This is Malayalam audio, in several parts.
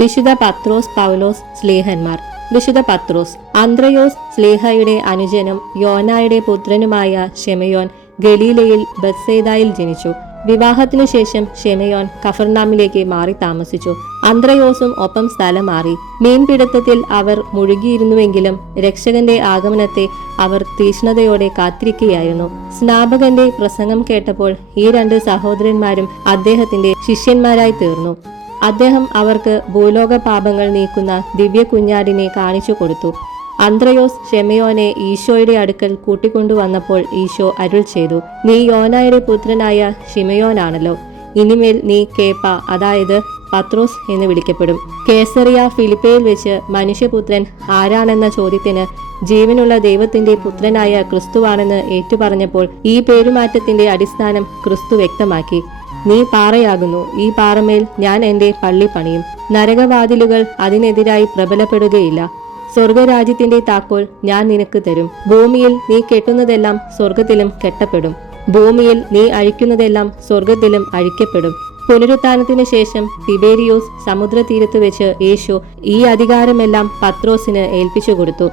വിശുദ്ധ പത്രോസ് പൗലോസ് സ്ലീഹന്മാർ. വിശുദ്ധ പത്രോസ് അന്ത്രയോസ് സ്ലീഹയുടെ അനുജനും യോനായുടെ പുത്രനുമായ ഷെമയോൻ ഗലീലയിൽ ബത്സേദായിൽ ജനിച്ചു. വിവാഹത്തിനു ശേഷം ഷെമയോൻ കഫർനാമിലേക്ക് മാറി താമസിച്ചു. അന്ത്രയോസും ഒപ്പം സ്ഥലം മാറി. മീൻപിടുത്തത്തിൽ അവർ മുഴുകിയിരുന്നുവെങ്കിലും രക്ഷകന്റെ ആഗമനത്തെ അവർ തീഷ്ണതയോടെ കാത്തിരിക്കുകയായിരുന്നു. സ്നാപകന്റെ പ്രസംഗം കേട്ടപ്പോൾ ഈ രണ്ട് സഹോദരന്മാരും അദ്ദേഹത്തിന്റെ ശിഷ്യന്മാരായി തീർന്നു. അദ്ദേഹം അവർക്ക് ഭൂലോക പാപങ്ങൾ നീക്കുന്ന ദിവ്യ കുഞ്ഞാടിനെ കാണിച്ചു കൊടുത്തു. അന്ത്രയോസ് ഷെമയോനെ ഈശോയുടെ അടുക്കൽ കൂട്ടിക്കൊണ്ടുവന്നപ്പോൾ ഈശോ അരുൾ ചെയ്തു, നീ യോനായുടെ പുത്രനായ ഷിമയോനാണല്ലോ. ഇനിമേൽ നീ കേപ്പ, അതായത് പത്രോസ് എന്ന് വിളിക്കപ്പെടും. കേസറിയ ഫിലിപ്പയിൽ വെച്ച് മനുഷ്യപുത്രൻ ആരാണെന്ന ചോദ്യത്തിന് ജീവനുള്ള ദൈവത്തിന്റെ പുത്രനായ ക്രിസ്തുവാണെന്ന് ഏറ്റുപറഞ്ഞപ്പോൾ ഈ പേരുമാറ്റത്തിന്റെ അടിസ്ഥാനം ക്രിസ്തു വ്യക്തമാക്കി. നീ പാറയാകുന്നു, ഈ പാറമേൽ ഞാൻ എന്റെ പള്ളി പണിയും. നരകവാതിലുകൾ അതിനെതിരായി പ്രബലപ്പെടുകയില്ല. സ്വർഗരാജ്യത്തിന്റെ താക്കോൽ ഞാൻ നിനക്ക് തരും. ഭൂമിയിൽ നീ കെട്ടുന്നതെല്ലാം സ്വർഗത്തിലും കെട്ടപ്പെടും, ഭൂമിയിൽ നീ അഴിക്കുന്നതെല്ലാം സ്വർഗത്തിലും അഴിക്കപ്പെടും. പുനരുത്ഥാനത്തിന് ശേഷം തിബേരിയോസ് സമുദ്രതീരത്ത് വെച്ച് യേശു ഈ അധികാരമെല്ലാം പത്രോസിന് ഏൽപ്പിച്ചു കൊടുത്തു.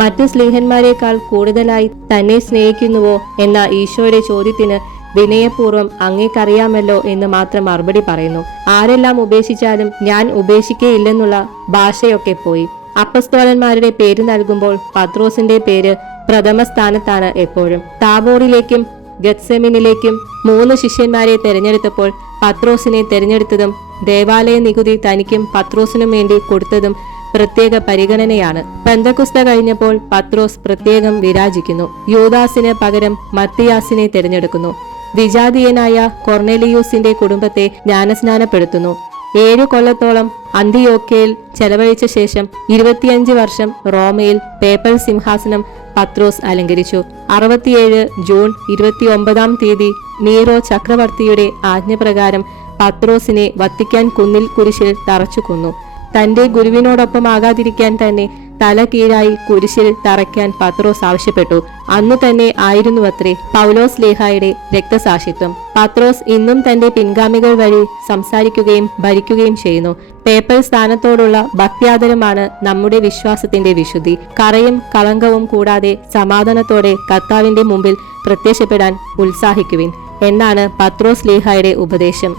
മറ്റു സ്ലീഹന്മാരെക്കാൾ കൂടുതലായി തന്നെ സ്നേഹിക്കുന്നുവോ എന്ന ഈശോയുടെ ചോദ്യത്തിന് വിനയപൂർവ്വം അങ്ങേക്കറിയാമല്ലോ എന്ന് മാത്രം മറുപടി പറയുന്നു. ആരെല്ലാം ഉപേക്ഷിച്ചാലും ഞാൻ ഉപേക്ഷിക്കയില്ലെന്നുള്ള ഭാഷയൊക്കെ പോയി. അപ്പസ്തോലന്മാരുടെ പേര് നൽകുമ്പോൾ പത്രോസിന്റെ പേര് പ്രഥമ സ്ഥാനത്താണ് എപ്പോഴും. താബോറിലേക്കും ഗത്സെമിനിലേക്കും 3 ശിഷ്യന്മാരെ തെരഞ്ഞെടുത്തപ്പോൾ പത്രോസിനെ തെരഞ്ഞെടുത്തതും ദേവാലയ നികുതി തനിക്കും പത്രോസിനും വേണ്ടി കൊടുത്തതും പ്രത്യേക പരിഗണനയാണ്. പെന്തക്കുസ്ത കഴിഞ്ഞപ്പോൾ പത്രോസ് പ്രത്യേകം വിരാജിക്കുന്നു. യൂദാസിന് പകരം മത്തിയാസിനെ തെരഞ്ഞെടുക്കുന്നു. വിജാതീയനായ കൊർണേലിയൂസിന്റെ കുടുംബത്തെ ജ്ഞാനസ്നാനപ്പെടുത്തുന്നു. 7 കൊല്ലത്തോളം അന്തിയോക്യയിൽ ചെലവഴിച്ച ശേഷം 25 വർഷം റോമയിൽ പേപ്പൽ സിംഹാസനം പത്രോസ് അലങ്കരിച്ചു. 67 ജൂൺ 29 തീയതി നീറോ ചക്രവർത്തിയുടെ ആജ്ഞപ്രകാരം പത്രോസിനെ വത്തിക്കാൻ കുന്നിൽ കുരിശിൽ തറച്ചു കൊന്നു. തന്റെ ഗുരുവിനോടൊപ്പം ആകാതിരിക്കാൻ തന്നെ തല കീഴായി കുരിശിൽ തറയ്ക്കാൻ പത്രോസ് ആവശ്യപ്പെട്ടു. അന്നു തന്നെ ആയിരുന്നുവത്രേ പൗലോസ് സ്ലീഹായുടെ രക്തസാക്ഷിത്വം. പത്രോസ് ഇന്നും തന്റെ പിൻഗാമികൾ വഴി സംസാരിക്കുകയും ഭരിക്കുകയും ചെയ്യുന്നു. പേപ്പൽ സ്ഥാനത്തോടുള്ള ഭക്ത്യാദരമാണ് നമ്മുടെ വിശ്വാസത്തിന്റെ വിശുദ്ധി. കറയും കളങ്കവും കൂടാതെ സമാധാനത്തോടെ കർത്താവിന്റെ മുമ്പിൽ പ്രത്യക്ഷപ്പെടാൻ ഉത്സാഹിക്കുവിൻ എന്നാണ് പത്രോസ് സ്ലീഹായുടെ ഉപദേശം.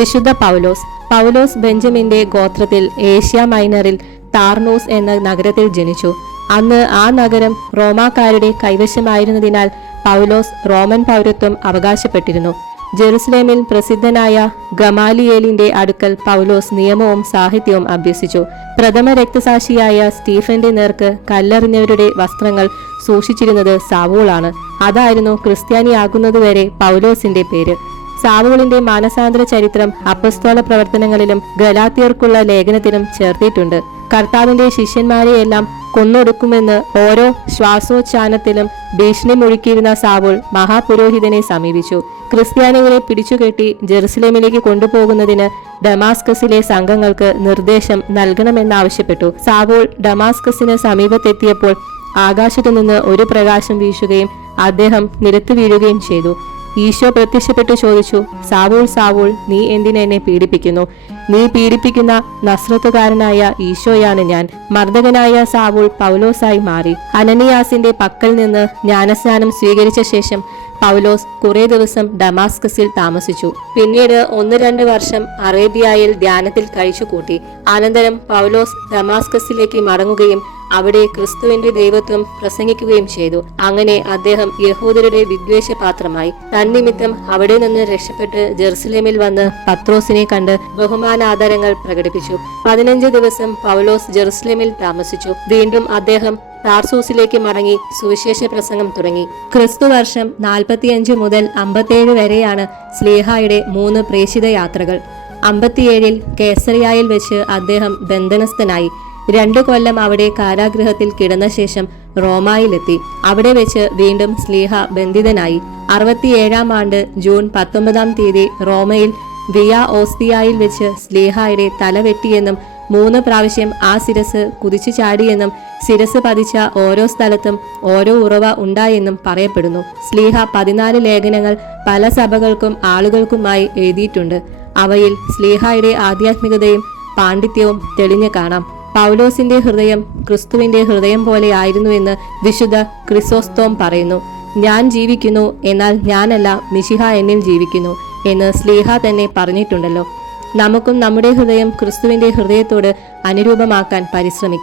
വിശുദ്ധ പൗലോസ്. പൗലോസ് ബെഞ്ചമിന്റെ ഗോത്രത്തിൽ ഏഷ്യ മൈനറിൽ താർനോസ് എന്ന നഗരത്തിൽ ജനിച്ചു. അന്ന് ആ നഗരം റോമാക്കാരുടെ കൈവശമായിരുന്നതിനാൽ പൗലോസ് റോമൻ പൗരത്വം അവകാശപ്പെട്ടിരുന്നു. ജെറുസലേമിൽ പ്രസിദ്ധനായ ഗമാലിയേലിന്റെ അടുക്കൽ പൗലോസ് നിയമവും സാഹിത്യവും അഭ്യസിച്ചു. പ്രഥമ രക്തസാക്ഷിയായ സ്റ്റീഫന്റെ നേർക്ക് കല്ലെറിഞ്ഞവരുടെ വസ്ത്രങ്ങൾ സൂക്ഷിച്ചിരുന്നത് സാവൂളാണ്. അതായിരുന്നു ക്രിസ്ത്യാനിയാകുന്നതുവരെ പൗലോസിന്റെ പേര്. സാവൂളിന്റെ മാനസാന്തര ചരിത്രം അപ്പസ്തോല പ്രവർത്തനങ്ങളിലും ഗലാത്യർക്കുള്ള ലേഖനത്തിലും ചേർത്തിട്ടുണ്ട്. കർത്താവിന്റെ ശിഷ്യന്മാരെയെല്ലാം കൊന്നൊടുക്കുമെന്ന് ഓരോ ശ്വാസോച്ഛാനത്തിലും ഭീഷണി മുഴുക്കിയിരുന്ന സാവൂൾ മഹാപുരോഹിതനെ സമീപിച്ചു. ക്രിസ്ത്യാനികളെ പിടിച്ചുകെട്ടി ജെറുസലേമിലേക്ക് കൊണ്ടുപോകുന്നതിന് ഡമാസ്കസിലെ സംഘങ്ങൾക്ക് നിർദ്ദേശം നൽകണമെന്നാവശ്യപ്പെട്ടു. സാവൂൾ ഡമാസ്കസിന് സമീപത്തെത്തിയപ്പോൾ ആകാശത്തുനിന്ന് ഒരു പ്രകാശം വീശുകയും അദ്ദേഹം നിലത്തു വീഴുകയും ചെയ്തു. ഈശോ പ്രത്യക്ഷപ്പെട്ടു ചോദിച്ചു, സാവൂൾ സാവൂൾ, നീ എന്തിനെ എന്നെ പീഡിപ്പിക്കുന്നു? നീ പീഡിപ്പിക്കുന്ന നസ്രത്തുകാരനായ ഈശോയാണ് ഞാൻ. മർദ്ദകനായ സാവൂൾ പൗലോസായി മാറി. അനനിയാസിന്റെ പക്കൽ നിന്ന് ജ്ഞാനസ്നാനം സ്വീകരിച്ച ശേഷം പൗലോസ് കുറെ ദിവസം ഡമാസ്കസിൽ താമസിച്ചു. പിന്നീട് 1-2 വർഷം അറേബ്യയിൽ ധ്യാനത്തിൽ കഴിച്ചുകൂട്ടി. അനന്തരം പൗലോസ് ഡമാസ്കസിലേക്ക് മടങ്ങുകയും അവിടെ ക്രിസ്തുവിന്റെ ദൈവത്വം പ്രസംഗിക്കുകയും ചെയ്തു. അങ്ങനെ അദ്ദേഹം യഹൂദരുടെ വിദ്വേഷപാത്രമായി. തന്നിമിത്തം അവിടെ നിന്ന് രക്ഷപ്പെട്ട് ജെറുസലേമിൽ വന്ന് പത്രോസിനെ കണ്ട് ബഹുമാനാദരങ്ങൾ പ്രകടിപ്പിച്ചു. 15 ദിവസം പൗലോസ് ജെറുസലേമിൽ താമസിച്ചു. വീണ്ടും അദ്ദേഹം താർസൂസിലേക്ക് മടങ്ങി സുവിശേഷ പ്രസംഗം തുടങ്ങി. ക്രിസ്തു വർഷം 45 മുതൽ 57 വരെയാണ് സ്ലീഹായുടെ 3 പ്രേഷിത യാത്രകൾ. 57 കേസറിയായിൽ വെച്ച് അദ്ദേഹം ബന്ധനസ്ഥനായി. 2 കൊല്ലം അവിടെ കാരാഗൃഹത്തിൽ കിടന്ന ശേഷം റോമായിലെത്തി. അവിടെ വെച്ച് വീണ്ടും സ്ലീഹ ബന്ധിതനായി. 67 ആണ്ട് ജൂൺ 19 തീയതി റോമയിൽ വിയ ഓസ്തിയായിൽ വെച്ച് സ്ലീഹായുടെ തല വെട്ടിയെന്നും 3 പ്രാവശ്യം ആ ശിരസ് കുതിച്ചു ചാടിയെന്നും ശിരസ് പതിച്ച ഓരോ സ്ഥലത്തും ഓരോ ഉറവ ഉണ്ടായെന്നും പറയപ്പെടുന്നു. സ്ലീഹ 14 ലേഖനങ്ങൾ പല സഭകൾക്കും ആളുകൾക്കുമായി എഴുതിയിട്ടുണ്ട്. അവയിൽ സ്ലീഹായുടെ ആധ്യാത്മികതയും പാണ്ഡിത്യവും തെളിഞ്ഞു കാണാം. പൗലോസിന്റെ ഹൃദയം ക്രിസ്തുവിന്റെ ഹൃദയം പോലെ ആയിരുന്നുവെന്ന് വിശുദ്ധ ക്രിസോസ്തോം പറയുന്നു. ഞാൻ ജീവിക്കുന്നു, എന്നാൽ ഞാനല്ല, മിശിഹ എന്നിൽ ജീവിക്കുന്നു എന്ന് ശ്ലീഹ തന്നെ പറഞ്ഞിട്ടുണ്ടല്ലോ. നമുക്കും നമ്മുടെ ഹൃദയം ക്രിസ്തുവിന്റെ ഹൃദയത്തോട് അനുരൂപമാക്കാൻ പരിശ്രമിക്കാം.